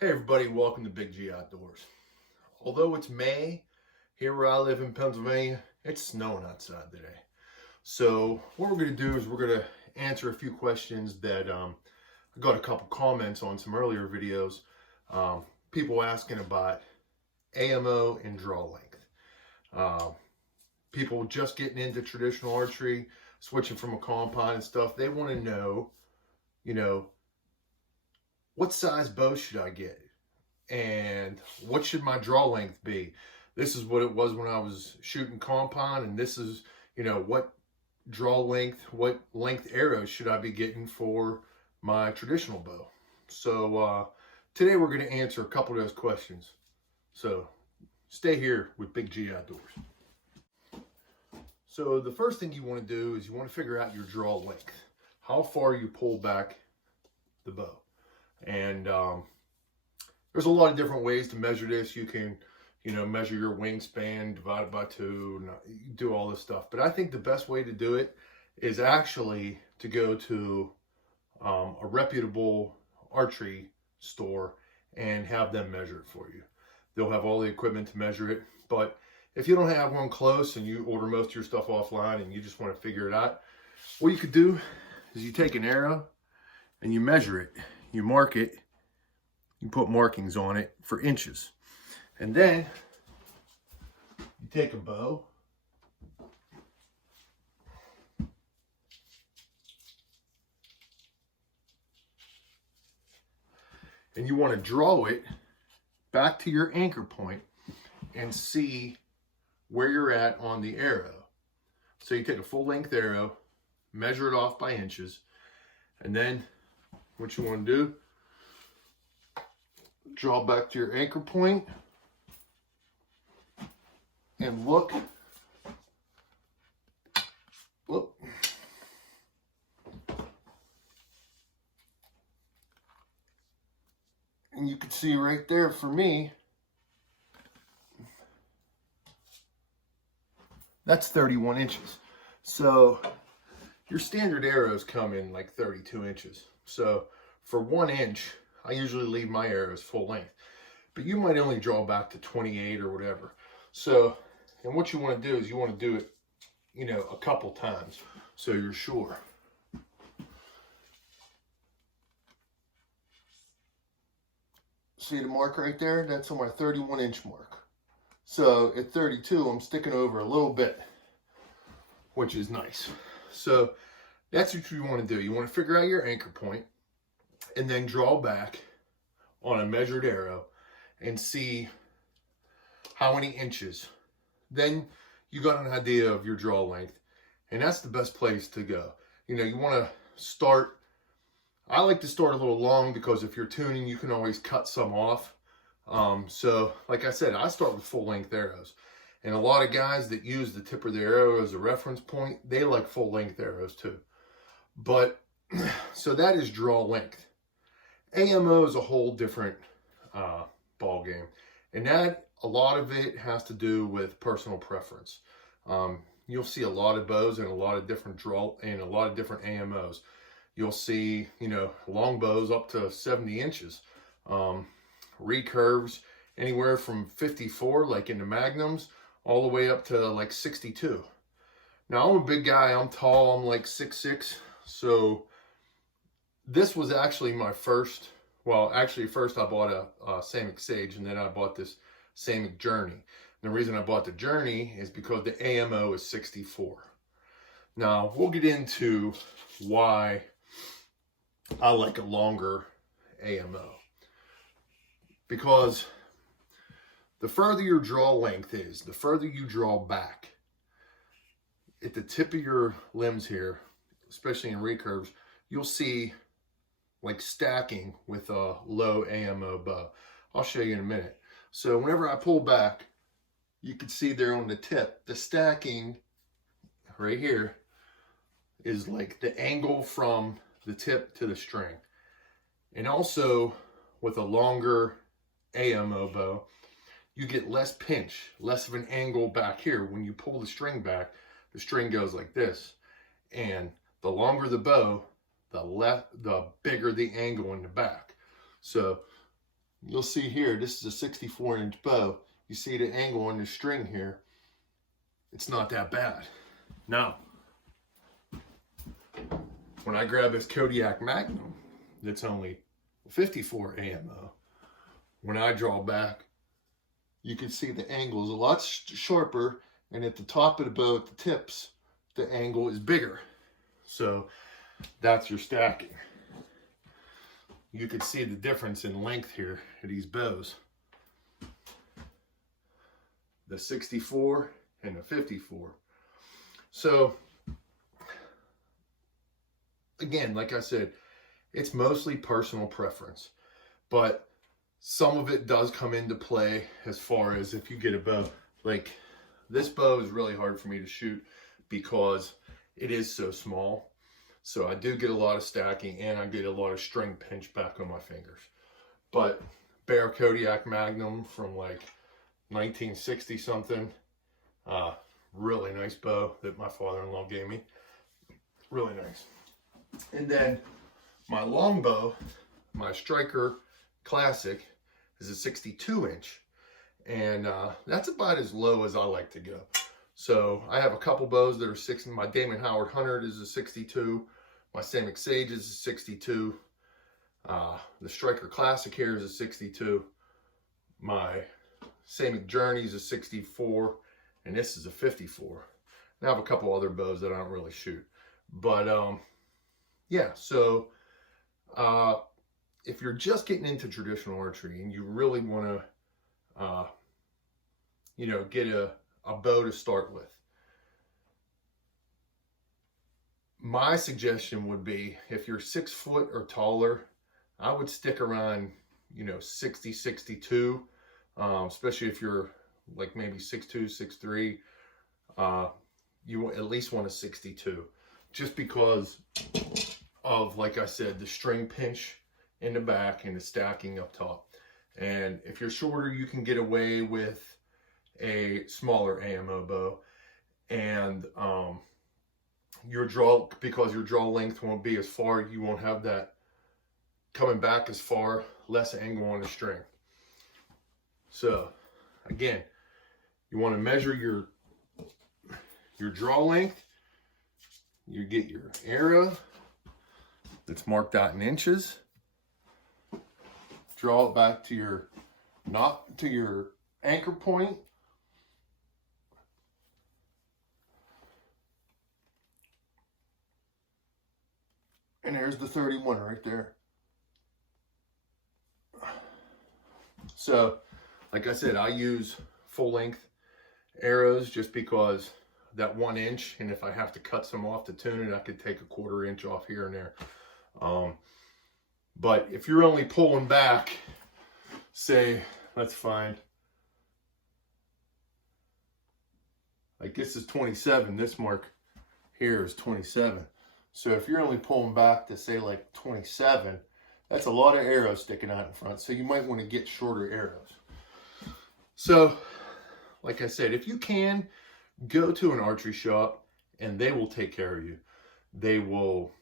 Hey everybody, welcome to Big G Outdoors. Although it's May, here where I live in Pennsylvania, it's snowing outside today. So what we're going to do is we're going to answer a few questions that I got a couple comments on some earlier videos. People asking about AMO and draw length. People just getting into traditional archery, switching from a compound and stuff, they want to know, what size bow should I get? And what should my draw length be? This is what it was when I was shooting compound, and this is, what draw length, what length arrows should I be getting for my traditional bow? So today we're going to answer a couple of those questions. So stay here with Big G Outdoors. So the first thing you want to do is you want to figure out your draw length, how far you pull back the bow. And there's a lot of different ways to measure this. You can, measure your wingspan, divide it by 2, do all this stuff. But I think the best way to do it is actually to go to a reputable archery store and have them measure it for you. They'll have all the equipment to measure it. But if you don't have one close and you order most of your stuff offline and you just want to figure it out, what you could do is you take an arrow and you measure it. You mark it, you put markings on it for inches. And then you take a bow, and you want to draw it back to your anchor point and see where you're at on the arrow. So you take a full length arrow, measure it off by inches, and then what you want to do, draw back to your anchor point and look. And you can see right there for me, that's 31 inches. So your standard arrows come in like 32 inches. So for 1 inch, I usually leave my arrows full length, but you might only draw back to 28 or whatever. So, and what you want to do is you want to do it, a couple times so you're sure. See the mark right there? That's on my 31 inch mark. So at 32, I'm sticking over a little bit, which is nice. So that's what you want to do. You want to figure out your anchor point and then draw back on a measured arrow and see how many inches. Then you got an idea of your draw length, and that's the best place to go. You want to start, I like to start a little long because if you're tuning, you can always cut some off. So like I said, I start with full length arrows. And a lot of guys that use the tip of the arrow as a reference point, they like full length arrows too. But so that is draw length. AMO is a whole different ball game, and that a lot of it has to do with personal preference. You'll see a lot of bows and a lot of different draw and a lot of different AMOs. You'll see, long bows up to 70 inches, recurves anywhere from 54, like in the magnums, all the way up to like 62. Now I'm a big guy. I'm tall. I'm like 6'6". So this was actually my first, first I bought a Samick Sage, and then I bought this Samick Journey. And the reason I bought the Journey is because the AMO is 64. Now, we'll get into why I like a longer AMO. Because the further your draw length is, the further you draw back, at the tip of your limbs here, especially in recurves, you'll see like stacking with a low AMO bow. I'll show you in a minute. So whenever I pull back, you can see there on the tip, the stacking right here is like the angle from the tip to the string. And also with a longer AMO bow, you get less pinch, less of an angle back here. When you pull the string back, the string goes like this. And the longer the bow, the bigger the angle in the back. So you'll see here, this is a 64-inch bow. You see the angle on the string here. It's not that bad. Now, when I grab this Kodiak Magnum, that's only 54 AMO, when I draw back, you can see the angle is a lot sharper, and at the top of the bow, at the tips, the angle is bigger. So that's your stacking. You can see the difference in length here of these bows. The 64 and the 54. So again, like I said, it's mostly personal preference, but some of it does come into play as far as if you get a bow. Like this bow is really hard for me to shoot because it is so small. So I do get a lot of stacking and I get a lot of string pinch back on my fingers. But Bear Kodiak Magnum from like 1960 something, really nice bow that my father-in-law gave me. Really nice. And then my longbow, my Striker Classic, is a 62-inch. And that's about as low as I like to go. So I have a couple bows that are 60. My Damon Howard 100 is a 62. My Samick Sage is a 62. The Striker Classic here is a 62. My Samick Journey is a 64. And this is a 54. And I have a couple other bows that I don't really shoot. But yeah, so if you're just getting into traditional archery and you really want to, you know, get a bow to start with, my suggestion would be, if you're 6 foot or taller, I would stick around, you know, 60, 62, especially if you're like maybe 6'2", 6'3", you at least want a 62, just because of, like I said, the string pinch in the back and the stacking up top. And if you're shorter, you can get away with a smaller AMO bow, and your draw, because your draw length won't be as far, you won't have that coming back as far, less angle on the string. So again, you want to measure your draw length. You get your arrow that's marked out in inches. Draw it back to your anchor point. And there's the 31 right there. So, like I said, I use full length arrows just because that 1 inch, and if I have to cut some off to tune it, I could take a 1/4 inch off here and there. But if you're only pulling back, say, let's find, like this is 27, this mark here is 27. So if you're only pulling back to say like 27, that's a lot of arrows sticking out in front. So you might want to get shorter arrows. So, like I said, if you can, go to an archery shop and they will take care of you. They will,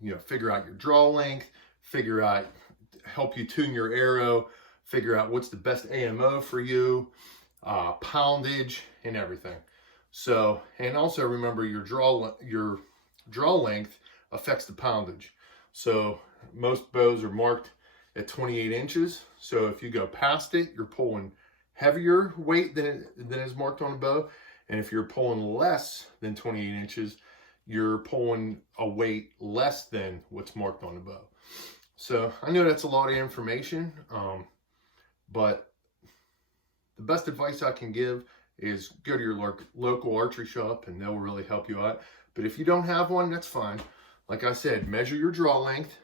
you know, figure out your draw length, figure out, help you tune your arrow, figure out what's the best AMO for you, poundage, and everything. So, and also remember your draw length affects the poundage. So most bows are marked at 28 inches. So if you go past it, you're pulling heavier weight than is marked on the bow. And if you're pulling less than 28 inches, you're pulling a weight less than what's marked on the bow. So I know that's a lot of information, but the best advice I can give is go to your local archery shop and they'll really help you out. But if you don't have one, that's fine. Like I said, measure your draw length.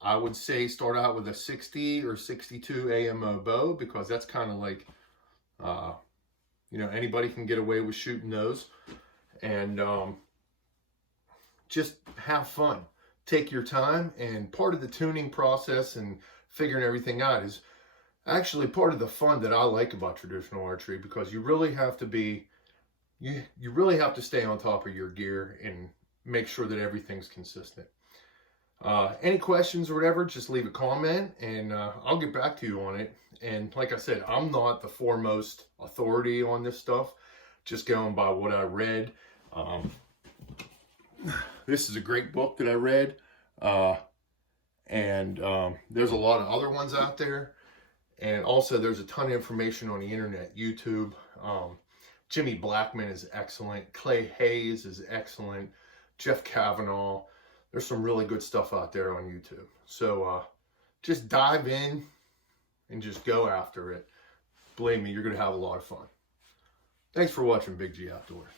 I would say start out with a 60 or 62 AMO bow, because that's kind of like, you know, anybody can get away with shooting those. And just have fun. Take your time. And part of the tuning process and figuring everything out is actually part of the fun that I like about traditional archery, because you really have to be, you really have to stay on top of your gear and make sure that everything's consistent. Any questions or whatever, just leave a comment and I'll get back to you on it. And like I said, I'm not the foremost authority on this stuff, just going by what I read. This is a great book that I read, and there's a lot of other ones out there. And also there's a ton of information on the internet, YouTube. Jimmy Blackman is excellent. Clay Hayes is excellent. Jeff Kavanaugh. There's some really good stuff out there on YouTube. So just dive in and just go after it. Believe me, you're going to have a lot of fun. Thanks for watching Big G Outdoors.